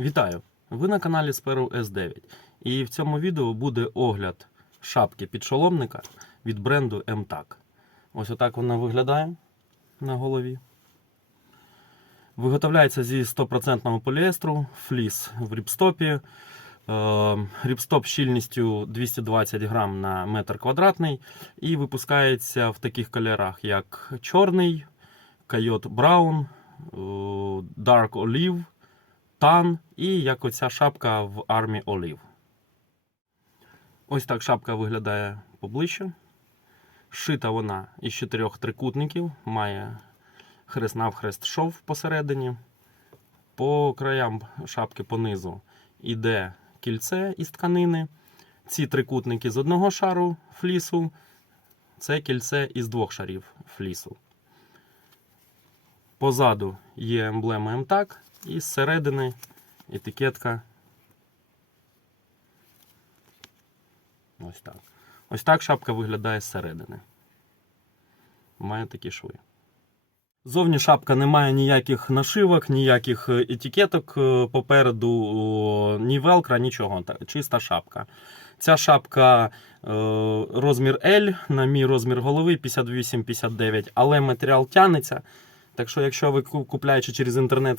Вітаю! Ви на каналі Sparrow S9. І в цьому відео буде огляд шапки підшоломника від бренду MTAC. Ось отак вона виглядає на голові. Виготовляється зі 100% поліестру, фліс в ріпстопі. Е, Ріпстоп щільністю 220 грам на метр квадратний і випускається в таких кольорах, як чорний, Койот Браун, Dark Olive, Тан і як оця шапка в Army Olive. Ось так шапка виглядає поближче. Шита вона із чотирьох трикутників, має хрест навхрест шов посередині. По краям шапки понизу йде кільце із тканини. Ці трикутники з одного шару флісу, це кільце із двох шарів флісу. Позаду є емблема МТАК, і зсередини етикетка. Ось так. Ось так шапка виглядає зсередини. Має такі шви. Зовні шапка не має ніяких нашивок, ніяких е, етикеток е, попереду, ні велкра, нічого. Та- Чиста шапка. Ця шапка е, розмір L, на мій розмір голови 58-59, але матеріал тянеться. Так що, якщо ви ку- купляючи через інтернет,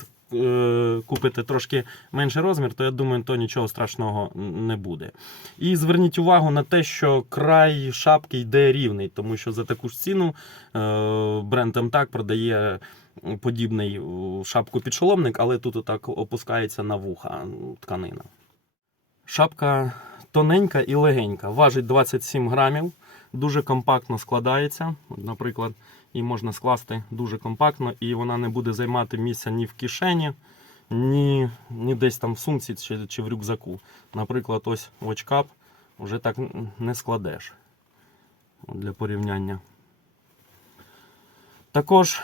купите трошки менший розмір, то я думаю, то нічого страшного не буде. І зверніть увагу на те, що край шапки йде рівний, тому що за таку ж ціну е, бренд МТАК продає подібний е, шапку підшоломник, але тут отак опускається на вуха тканина. Шапка тоненька і легенька, важить 27 грамів, дуже компактно складається. Наприклад, її можна скласти дуже компактно, і вона не буде займати місця ні в кишені, ні, ні десь там в сумці чи, чи в рюкзаку. Наприклад, ось вочкап вже так не складеш для порівняння. Також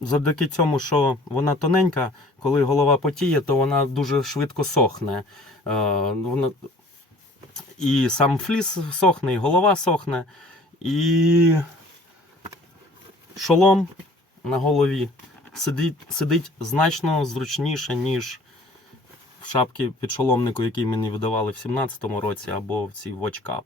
завдяки цьому, що вона тоненька, коли голова потіє, то вона дуже швидко сохне. Е, вона... І сам фліс сохне, і голова сохне, і шолом на голові сидить, сидить значно зручніше, ніж в шапки підшоломнику, який мені видавали в 17-му році, або в цій Watch Cup.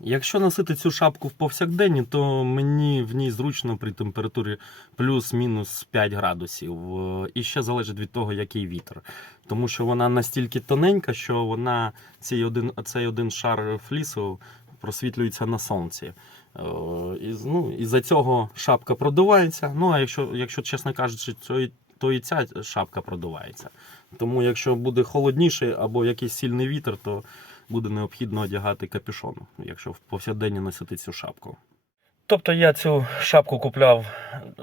Якщо носити цю шапку в повсякденні, то мені в ній зручно при температурі плюс-мінус 5 градусів. Е, І ще залежить від того, який вітер. Тому що вона настільки тоненька, що вона цей один, цей один шар флісу просвітлюється на сонці. Е, І, ну, і за цього шапка продувається. Ну, а якщо, якщо чесно кажучи, то то і ця шапка продувається. Тому якщо буде холодніше або якийсь сильний вітер, то буде необхідно одягати капюшон, якщо в повсякденні носити цю шапку. Тобто я цю шапку купляв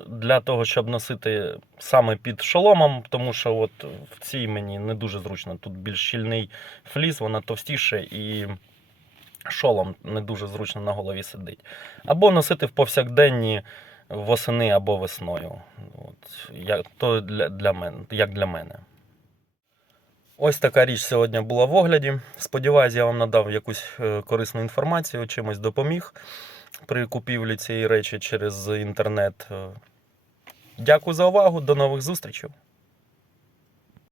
для того, щоб носити саме під шоломом, тому що от в цій мені не дуже зручно. Тут більш щільний фліс, вона товстіше і шолом не дуже зручно на голові сидить. Або носити в повсякденні восени або весною. От, як, то для, для мене, як для мене. Ось така річ сьогодні була в огляді. Сподіваюсь, я вам надав якусь е, корисну інформацію, чимось допоміг при купівлі цієї речі через інтернет. Е, Дякую за увагу, до нових зустрічей!